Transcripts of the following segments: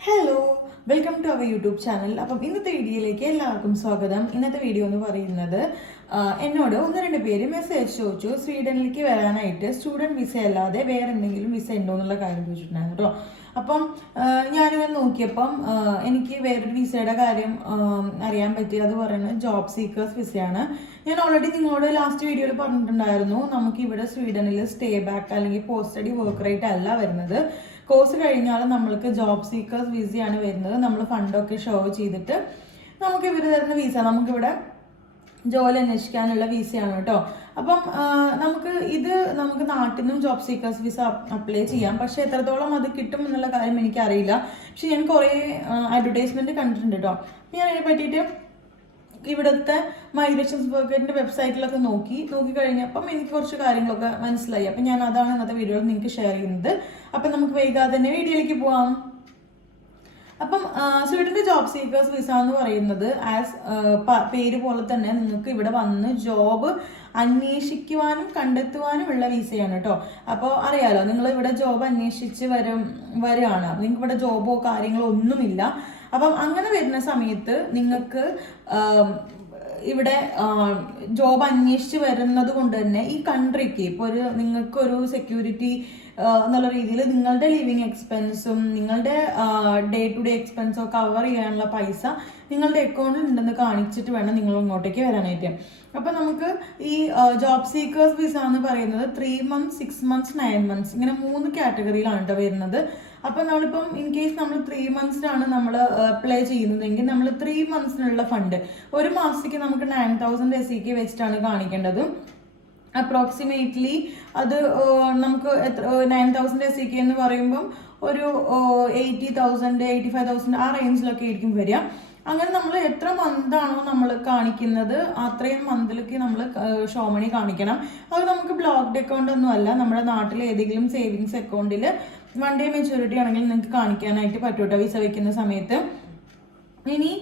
Hello welcome to our YouTube channel അപ്പം ഇന്നത്തെ വീഡിയോയിലേക്ക് എല്ലാവർക്കും സ്വാഗതം. ഇന്നത്തെ വീഡിയോ എന്ന് പറയുന്നത് എന്നോട് ഒന്ന് രണ്ട് പേര് മെസ്സേജ് ചോദിച്ചു. സ്വീഡനിലേക്ക് വരാനായിട്ട് സ്റ്റുഡന്റ് വിസ അല്ലാതെ വേറെ എന്തെങ്കിലും വിസ ഉണ്ടോ എന്നുള്ള കാര്യം ചോദിച്ചിട്ടുണ്ടായിരുന്നു കേട്ടോ അപ്പം ഞാനിങ്ങനെ നോക്കിയപ്പം എനിക്ക് വേറൊരു വിസയുടെ കാര്യം അറിയാൻ പറ്റി. അത് പറയുന്നത് ജോബ് സീക്കേഴ്സ് വിസയാണ് ഞാൻ ഓൾറെഡി നിങ്ങളോട് ലാസ്റ്റ് വീഡിയോയിൽ പറഞ്ഞിട്ടുണ്ടായിരുന്നു. നമുക്ക് ഇവിടെ സ്വീഡനിൽ സ്റ്റേ ബാക്ക് അല്ലെങ്കിൽ പോസ്റ്റ് സ്റ്റഡി വർക്ക് റേറ്റ് അല്ല വരുന്നത്. കോഴ്സ് കഴിഞ്ഞാൽ നമ്മൾക്ക് ജോബ് സീക്കേഴ്സ് വിസയാണ് വരുന്നത്. നമ്മൾ ഫണ്ടൊക്കെ ഷോ ചെയ്തിട്ട് നമുക്ക് ഇവർ തരുന്ന വിസ നമുക്കിവിടെ ജോലി അന്വേഷിക്കാനുള്ള വിസയാണ് കേട്ടോ. അപ്പം നമുക്ക് ഇത് നമുക്ക് നാട്ടിൽ നിന്നും ജോബ് സീക്കേഴ്സ് വിസ അപ്ലൈ ചെയ്യാം. പക്ഷെ എത്രത്തോളം അത് കിട്ടും എന്നുള്ള കാര്യം എനിക്കറിയില്ല. പക്ഷെ ഞാൻ കുറേ അഡ്വർടൈസ്മെന്റ് കണ്ടിട്ടുണ്ട് കേട്ടോ. ഞാൻ അതിനെ പറ്റിയിട്ട് ഇവിടുത്തെ മൈഗ്രേഷൻ വർക്കറ്റിന്റെ വെബ്സൈറ്റിലൊക്കെ നോക്കി. നോക്കി കഴിഞ്ഞപ്പം എനിക്ക് കുറച്ച് കാര്യങ്ങളൊക്കെ മനസ്സിലായി. അപ്പം ഞാൻ അതാണ് ഇന്നത്തെ വീഡിയോയിൽ നിങ്ങൾക്ക് ഷെയർ ചെയ്യുന്നത്. അപ്പം നമുക്ക് വൈകാതെ തന്നെ വീഡിയോയിലേക്ക് പോവാം. അപ്പം സ്വീഡന്റെ ജോബ് സീക്കേഴ്സ് വിസ എന്ന് പറയുന്നത് ആസ് പേര് പോലെ തന്നെ നിങ്ങൾക്ക് ഇവിടെ വന്ന് ജോബ് അന്വേഷിക്കുവാനും കണ്ടെത്തുവാനും ഉള്ള വിസയാണ് കേട്ടോ അപ്പോൾ അറിയാലോ നിങ്ങൾ ഇവിടെ ജോബ് അന്വേഷിച്ച് വരും വരികയാണ് നിങ്ങൾക്ക് ഇവിടെ ജോബോ കാര്യങ്ങളോ ഒന്നുമില്ല. അപ്പം അങ്ങനെ വരുന്ന സമയത്ത് നിങ്ങൾക്ക് ഇവിടെ ജോബ് അന്വേഷിച്ച് വരുന്നത് കൊണ്ട് തന്നെ ഈ കൺട്രിക്ക് ഇപ്പോൾ ഒരു നിങ്ങൾക്കൊരു സെക്യൂരിറ്റി എന്നുള്ള രീതിയിൽ നിങ്ങളുടെ ലിവിങ് എക്സ്പെൻസും നിങ്ങളുടെ ഡേ ടു ഡേ എക്സ്പെൻസും കവർ ചെയ്യാനുള്ള പൈസ നിങ്ങളുടെ അക്കൗണ്ടിൽ ഉണ്ടെന്ന് കാണിച്ചിട്ട് വേണം നിങ്ങൾ ഇങ്ങോട്ടേക്ക് വരാനായിട്ട്. അപ്പോൾ നമുക്ക് ഈ ജോബ് സീക്കേഴ്സ് വിസ എന്ന് പറയുന്നത് three months six months nine months ഇങ്ങനെ മൂന്ന് കാറ്റഗറിയിലാണ് കേട്ടോ വരുന്നത്. അപ്പം നമ്മളിപ്പം ഇൻ കേസ് നമ്മൾ ത്രീ മന്ത്സിനാണ് നമ്മൾ അപ്ലൈ ചെയ്യുന്നതെങ്കിൽ നമ്മൾ ത്രീ മന്ത്സിനുള്ള ഫണ്ട് ഒരു മാസത്തേക്ക് നമുക്ക് നയൻ തൗസൻഡ് എസ് സിക്ക് വെച്ചിട്ടാണ് കാണിക്കേണ്ടത്. അപ്രോക്സിമേറ്റ്ലി അത് നമുക്ക് എത്ര നയൻ തൗസൻഡ് എസ് സിക്ക് എന്ന് പറയുമ്പം ഒരു eighty thousand eighty five thousand ആ റേഞ്ചിലൊക്കെ ആയിരിക്കും വരിക. അങ്ങനെ നമ്മൾ എത്ര മന്ത് ആണോ നമ്മൾ കാണിക്കുന്നത് അത്രയും മന്തിലേക്ക് നമ്മൾ ഷോമണി കാണിക്കണം. അത് നമുക്ക് ബ്ലോക്ക്ഡ് അക്കൗണ്ട് ഒന്നും അല്ല. നമ്മുടെ നാട്ടിലെ ഏതെങ്കിലും സേവിങ്സ് അക്കൗണ്ടിൽ വൺ ഡേ മെച്ചൂരിറ്റി ആണെങ്കിൽ നിങ്ങൾക്ക് കാണിക്കാനായിട്ട് പറ്റൂട്ടോ വിസ വയ്ക്കുന്ന സമയത്ത്. ഇനി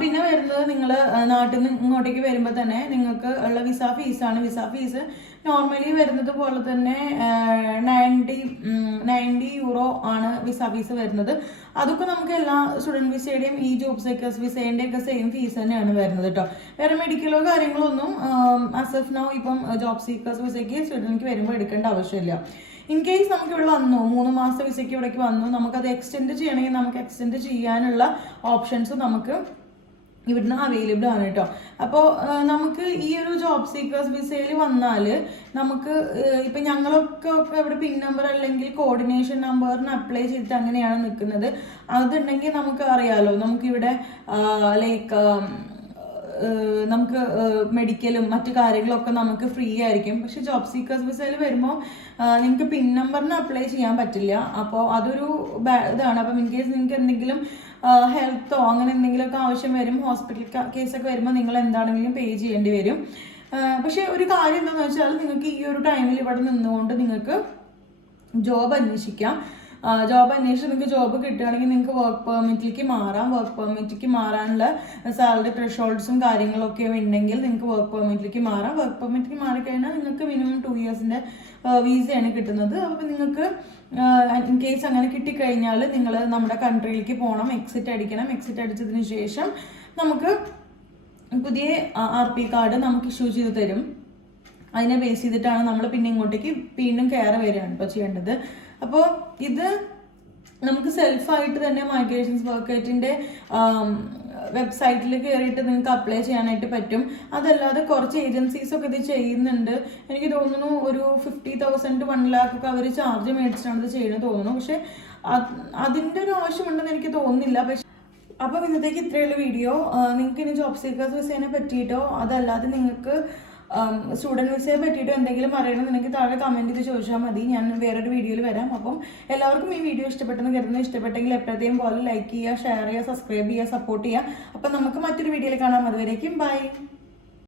പിന്നെ വരുന്നത് നിങ്ങൾ നാട്ടിൽ നിന്ന് ഇങ്ങോട്ടേക്ക് വരുമ്പോൾ തന്നെ നിങ്ങൾക്ക് ഉള്ള വിസ ഫീസാണ് വിസ ഫീസ് നോർമലി വരുന്നത് പോലെ തന്നെ നയന്റി നയന്റി യൂറോ ആണ് വിസ ഫീസ് വരുന്നത്. അതൊക്കെ നമുക്ക് എല്ലാ സ്റ്റുഡന്റ് വിസയുടെയും ഈ ജോബ് സേക്കേഴ്സ് വിസേന്റെ ഒക്കെ സെയിം ഫീസ് തന്നെയാണ് വരുന്നത് കേട്ടോ വേറെ മെഡിക്കലോ കാര്യങ്ങളോ ഒന്നും അസഫ് നോ ഇപ്പം ജോബ് സീക്കേഴ്സ് വിസയ്ക്ക് സ്റ്റുഡന്റ് വരുമ്പോൾ എടുക്കേണ്ട ആവശ്യമില്ല. ഇൻ കേസ് നമുക്ക് ഇവിടെ വന്നു മൂന്ന് മാസത്തെ വിസയ്ക്ക് ഇവിടേക്ക് വന്നു നമുക്ക് അത് എക്സ്റ്റെൻഡ് ചെയ്യണമെങ്കിൽ നമുക്ക് എക്സ്റ്റെൻഡ് ചെയ്യാനുള്ള ഓപ്ഷൻസ് നമുക്ക് ഇവിടുന്ന് അവൈലബിൾ ആണ് കേട്ടോ. അപ്പോൾ നമുക്ക് ഈ ഒരു ജോബ് സീക്കേഴ്സ് വിസയിൽ വന്നാൽ നമുക്ക് ഇപ്പം ഞങ്ങളൊക്കെ ഒക്കെ ഇവിടെ പിൻ നമ്പർ അല്ലെങ്കിൽ കോർഡിനേഷൻ നമ്പറിന് അപ്ലൈ ചെയ്തിട്ട് അങ്ങനെയാണ് നിൽക്കുന്നത് അതുണ്ടെങ്കിൽ നമുക്ക് അറിയാലോ നമുക്കിവിടെ ലൈക്ക് നമുക്ക് മെഡിക്കലും മറ്റു കാര്യങ്ങളൊക്കെ നമുക്ക് ഫ്രീ ആയിരിക്കും. പക്ഷെ ജോബ് സീക്കേഴ്സ് വിസയിൽ വരുമ്പോൾ നിങ്ങൾക്ക് പിൻ നമ്പറിന് അപ്ലൈ ചെയ്യാൻ പറ്റില്ല. അപ്പോൾ അതൊരു ഇതാണ്. അപ്പം ഇൻ കേസ് നിങ്ങൾക്ക് എന്തെങ്കിലും ഹെൽത്തോ അങ്ങനെ എന്തെങ്കിലുമൊക്കെ ആവശ്യം വരും ഹോസ്പിറ്റൽ കേസൊക്കെ വരുമ്പോൾ നിങ്ങൾ എന്താണെങ്കിലും പേ ചെയ്യേണ്ടി വരും. പക്ഷേ ഒരു കാര്യം എന്താണെന്ന് വെച്ചാൽ നിങ്ങൾക്ക് ഈ ഒരു ടൈമിൽ ഇവിടെ നിന്നുകൊണ്ട് നിങ്ങൾക്ക് ജോബ് അന്വേഷിക്കാം. ജോബ് അന്വേഷിച്ച് നിങ്ങൾക്ക് ജോബ് കിട്ടുകയാണെങ്കിൽ നിങ്ങൾക്ക് വർക്ക് പെർമിറ്റിലേക്ക് മാറാം. വർക്ക് പെർമിറ്റിലേക്ക് മാറാനുള്ള സാലറി ത്രഷോൾഡ്സും കാര്യങ്ങളൊക്കെ ഉണ്ടെങ്കിൽ നിങ്ങൾക്ക് വർക്ക് പെർമിറ്റിലേക്ക് മാറാം. വർക്ക് പെർമിറ്റിലേക്ക് മാറിക്കഴിഞ്ഞാൽ നിങ്ങൾക്ക് മിനിമം ടു ഇയേഴ്സിന്റെ വീസയാണ് കിട്ടുന്നത്. അപ്പോൾ നിങ്ങൾക്ക് ഇൻ കേസ് അങ്ങനെ കിട്ടിക്കഴിഞ്ഞാൽ നിങ്ങൾ നമ്മുടെ കൺട്രിയിലേക്ക് പോകണം. എക്സിറ്റ് അടിക്കണം. എക്സിറ്റ് അടിച്ചതിന് ശേഷം നമുക്ക് പുതിയ ആർ പി കാർഡ് നമുക്ക് ഇഷ്യൂ ചെയ്ത് തരും. അതിനെ ബേസ് ചെയ്തിട്ടാണ് നമ്മൾ പിന്നെ ഇങ്ങോട്ടേക്ക് വീണ്ടും കയറി വരികയാണ് ഇപ്പോൾ ചെയ്യേണ്ടത്. അപ്പോൾ ഇത് നമുക്ക് സെൽഫായിട്ട് തന്നെ മൈഗ്രേഷൻസ് വർക്കേറ്റിന്റെ വെബ്സൈറ്റിൽ കയറിയിട്ട് നിങ്ങൾക്ക് അപ്ലൈ ചെയ്യാനായിട്ട് പറ്റും. അതല്ലാതെ കുറച്ച് ഏജൻസീസ് ഒക്കെ ഇത് ചെയ്യുന്നുണ്ട്. എനിക്ക് തോന്നുന്നു ഒരു ഫിഫ്റ്റി തൗസൻഡ് വൺ ലാക്ക് ഒക്കെ അവർ ചാർജ് മേടിച്ചിട്ടാണ് ഇത് ചെയ്യുന്നത് തോന്നുന്നു. പക്ഷേ അത് അതിന്റെ ഒരു ആവശ്യമുണ്ടെന്ന് എനിക്ക് തോന്നുന്നില്ല. പക്ഷെ അപ്പം ഇന്നത്തേക്ക് ഇത്രയുള്ള വീഡിയോ. നിങ്ങൾക്ക് ഇനി ജോബ് സീക്കേഴ്സ് വിസേനെ പറ്റിയിട്ടോ അതല്ലാതെ നിങ്ങൾക്ക് സ്റ്റുഡന്റ് വിസയെ പറ്റിയിട്ട് എന്തെങ്കിലും അറിയണമെന്നുണ്ടെങ്കിൽ താഴെ കമന്റ് ചെയ്ത് ചോദിച്ചാൽ മതി. ഞാൻ വേറൊരു വീഡിയോയിൽ വരാം. അപ്പം എല്ലാവർക്കും ഈ വീഡിയോ ഇഷ്ടപ്പെട്ടെന്ന് കരുതുന്നു. ഇഷ്ടപ്പെട്ടെങ്കിൽ എപ്പോഴത്തെയും പോലെ ലൈക്ക് ചെയ്യുക ഷെയർ ചെയ്യുക സബ്സ്ക്രൈബ് ചെയ്യുക സപ്പോർട്ട് ചെയ്യുക. അപ്പം നമുക്ക് മറ്റൊരു വീഡിയോയിൽ കാണാം. അതുവരേക്കും ബൈ